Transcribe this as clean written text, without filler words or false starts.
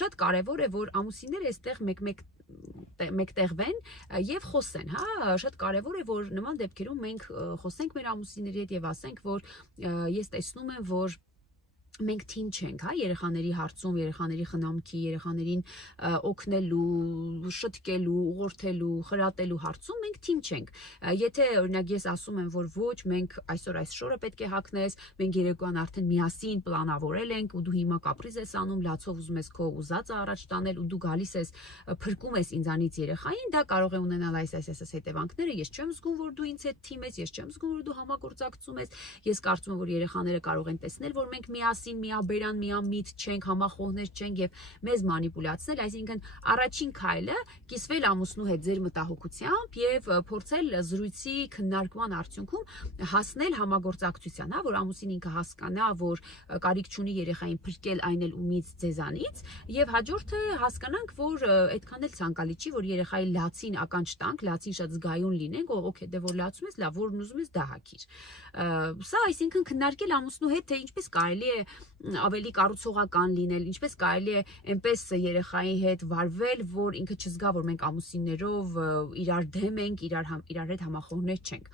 շատ կարևոր է, որ ամուսինները այստեղ մեկտեղվեն եւ խոսեն, հա, շատ կարևոր է, որ նման դեպքերում մենք խոսենք մեր ամուսինների հետ եւ ասենք, որ ես տեսնում եմ, որ մենք թիմ չենք, հա, երեխաների հարցում, երեխաների խնամքի, երեխաներին օգնելու, շտկելու, ուղղորդելու, խրատելու հարցում մենք թիմ չենք։ Եթե օրինակ ես ասում եմ, որ ոչ, մենք այսօր այս շորը պետք է հագնես, մենք երեկոյան արդեն միասին պլանավորել ենք ու դու հիմա կապրիզ ես անում, լացով ուզում ես քո ուզածը առաջ տանել ու դու գալիս ես փրկում ես ինձանից երեխային, դա կարող է ունենալ այս հետևանքները։ Ես չեմ զգում, որ դու ինձ հետ թիմ ես, ես չեմ զգում, որ դու համագործակցում ես։ Ես կարծում եմ, որ երեխաները կարող են տեսնել, որ մենք միասին միաբերան, միամիտ չենք, համախոհներ չենք եւ մեզ մանիպուլացնել, այսինքն առաջին քայլը կիսվել ամուսնու հետ ձեր մտահոգությամբ եւ փորձել զրույցի քննարկման արդյունքում հասնել համագործակցության, հա, որ ամուսին ինքը հասկանա, որ կարիք չունի երեխային փրկել այն էլ ումից ձեզանից եւ հաջորդը հասկանանք, որ այդքան էլ ցանկալի չի, որ երեխայի լացին ականջ տանք, լացին շատ զգայուն լինենք, օքեյ, դե որ լացում ես, լավ, որն ուզում ես դա հագիր։ Սա այսինքն քննարկել ամուսնու հետ, թե ինչպես կարելի է ավելի կառուցողական լինել, ինչպես կարելի է այնպես երեխայի հետ վարվել, որ ինքը չզգա, որ մենք ամուսիններով իրար դեմ ենք, իրար հետ համախոհներ չենք։